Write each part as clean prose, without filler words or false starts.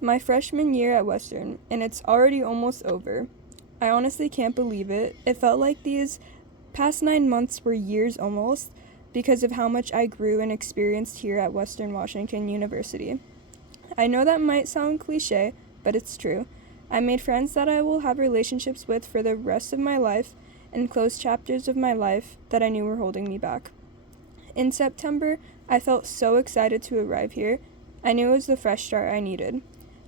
My freshman year at Western, and it's already almost over. I honestly can't believe it. It felt like these past 9 months were years almost because of how much I grew and experienced here at Western Washington University. I know that might sound cliche, but it's true. I made friends that I will have relationships with for the rest of my life and closed chapters of my life that I knew were holding me back. In September, I felt so excited to arrive here. I knew it was the fresh start I needed.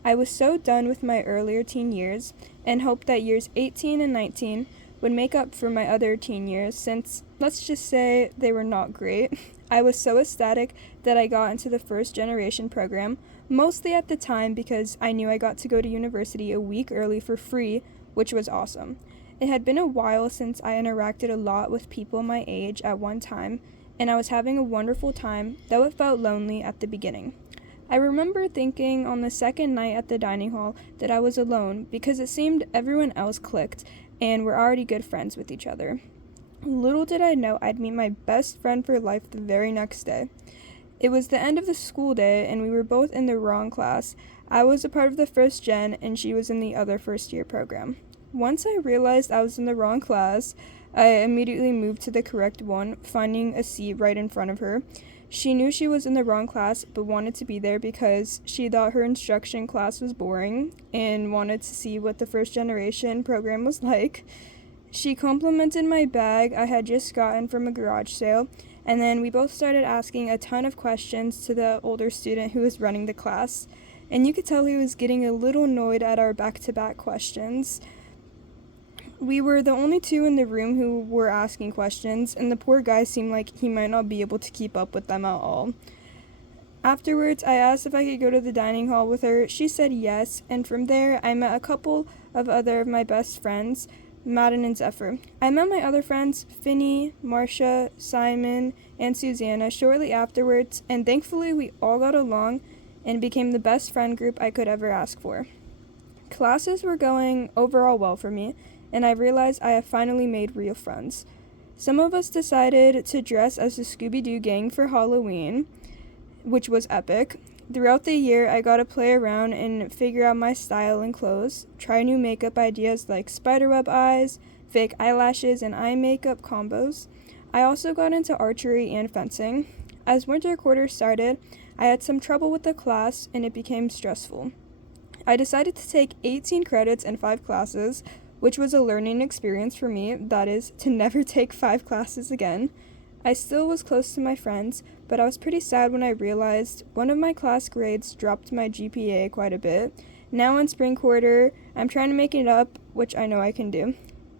I was so done with my earlier teen years and hoped that years 18 and 19 would make up for my other teen years since, let's just say, they were not great. I was so ecstatic that I got into the first generation program, mostly at the time because I knew I got to go to university a week early for free, which was awesome. It had been a while since I interacted a lot with people my age at one time, and I was having a wonderful time, though it felt lonely at the beginning. I remember thinking on the second night at the dining hall that I was alone because it seemed everyone else clicked and were already good friends with each other. Little did I know I'd meet my best friend for life the very next day. It was the end of the school day and we were both in the wrong class. I was a part of the first gen and she was in the other first year program. Once I realized I was in the wrong class, I immediately moved to the correct one, finding a seat right in front of her. She knew she was in the wrong class but wanted to be there because she thought her instruction class was boring and wanted to see what the first generation program was like. She complimented my bag I had just gotten from a garage sale, and then we both started asking a ton of questions to the older student who was running the class. And you could tell he was getting a little annoyed at our back to back questions. We were the only two in the room who were asking questions, and the poor guy seemed like he might not be able to keep up with them at all. Afterwards, I asked if I could go to the dining hall with her. She said yes, and from there, I met a couple of other of my best friends, Madden and Zephyr. I met my other friends, Finny, Marcia, Simon, and Susanna, shortly afterwards, and thankfully, we all got along and became the best friend group I could ever ask for. Classes were going overall well for me, and I realized I have finally made real friends. Some of us decided to dress as the Scooby-Doo gang for Halloween, which was epic. Throughout the year, I got to play around and figure out my style and clothes, try new makeup ideas like spiderweb eyes, fake eyelashes, and eye makeup combos. I also got into archery and fencing. As winter quarter started, I had some trouble with the class and it became stressful. I decided to take 18 credits and 5 classes, which was a learning experience for me, that is, to never take 5 classes again. I still was close to my friends, but I was pretty sad when I realized one of my class grades dropped my GPA quite a bit. Now in spring quarter, I'm trying to make it up, which I know I can do.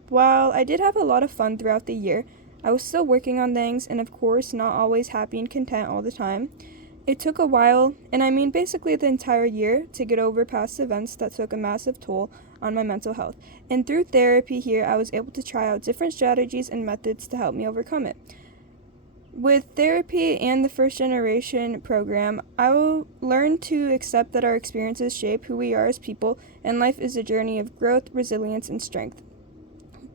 While I did have a lot of fun throughout the year, I was still working on things and of course not always happy and content all the time. It took a while, and I mean basically the entire year, to get over past events that took a massive toll on my mental health. And through therapy here, I was able to try out different strategies and methods to help me overcome it. With therapy and the first generation program, I will learn to accept that our experiences shape who we are as people, and life is a journey of growth, resilience, and strength.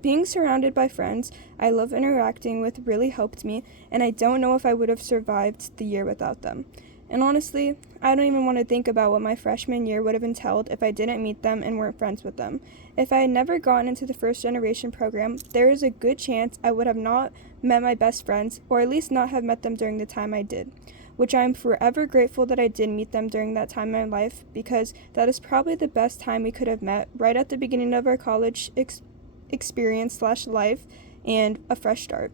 Being surrounded by friends I love interacting with really helped me, and I don't know if I would have survived the year without them. And honestly, I don't even want to think about what my freshman year would have entailed if I didn't meet them and weren't friends with them. If I had never gotten into the first generation program, there is a good chance I would have not met my best friends, or at least not have met them during the time I did, which I am forever grateful that I did meet them during that time in my life, because that is probably the best time we could have met, right at the beginning of our college experience/life and a fresh start.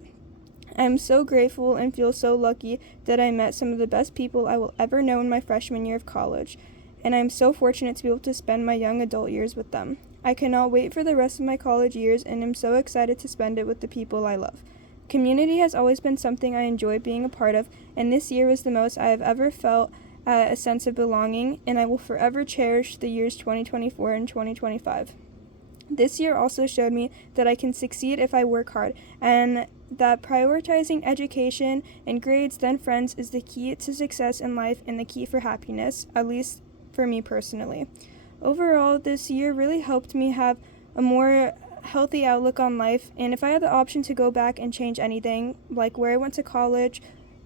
I am so grateful and feel so lucky that I met some of the best people I will ever know in my freshman year of college, and I am so fortunate to be able to spend my young adult years with them. I cannot wait for the rest of my college years and am so excited to spend it with the people I love. Community has always been something I enjoy being a part of, and this year was the most I have ever felt a sense of belonging, and I will forever cherish the years 2024 and 2025. This year also showed me that I can succeed if I work hard, and that prioritizing education and grades then friends is the key to success in life and the key for happiness, at least for me personally. Overall, this year really helped me have a more healthy outlook on life, and if I had the option to go back and change anything, like where I went to college,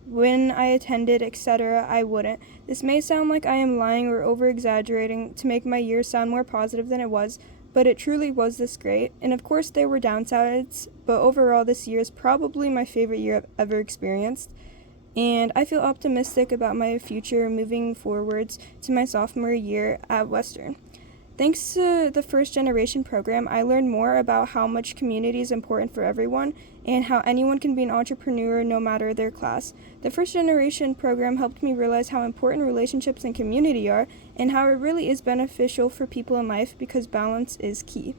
when I attended, etc., I wouldn't. This may sound like I am lying or over exaggerating to make my year sound more positive than it was, but it truly was this great. And of course, there were downsides, but overall, this year is probably my favorite year I've ever experienced. And I feel optimistic about my future moving forwards to my sophomore year at Western. Thanks to the First Generation program, I learned more about how much community is important for everyone and how anyone can be an entrepreneur no matter their class. The First Generation program helped me realize how important relationships and community are and how it really is beneficial for people in life because balance is key.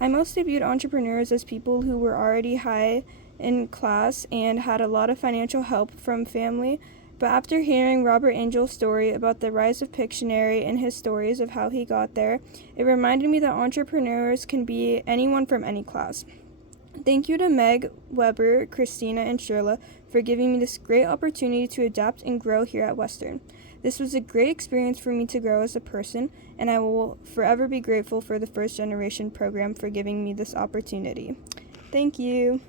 I mostly viewed entrepreneurs as people who were already high in class and had a lot of financial help from family. But after hearing Robert Angel's story about the rise of Pictionary and his stories of how he got there, it reminded me that entrepreneurs can be anyone from any class. Thank you to Meg, Weber, Christina, and Shirla for giving me this great opportunity to adapt and grow here at Western. This was a great experience for me to grow as a person, and I will forever be grateful for the First Generation program for giving me this opportunity. Thank you.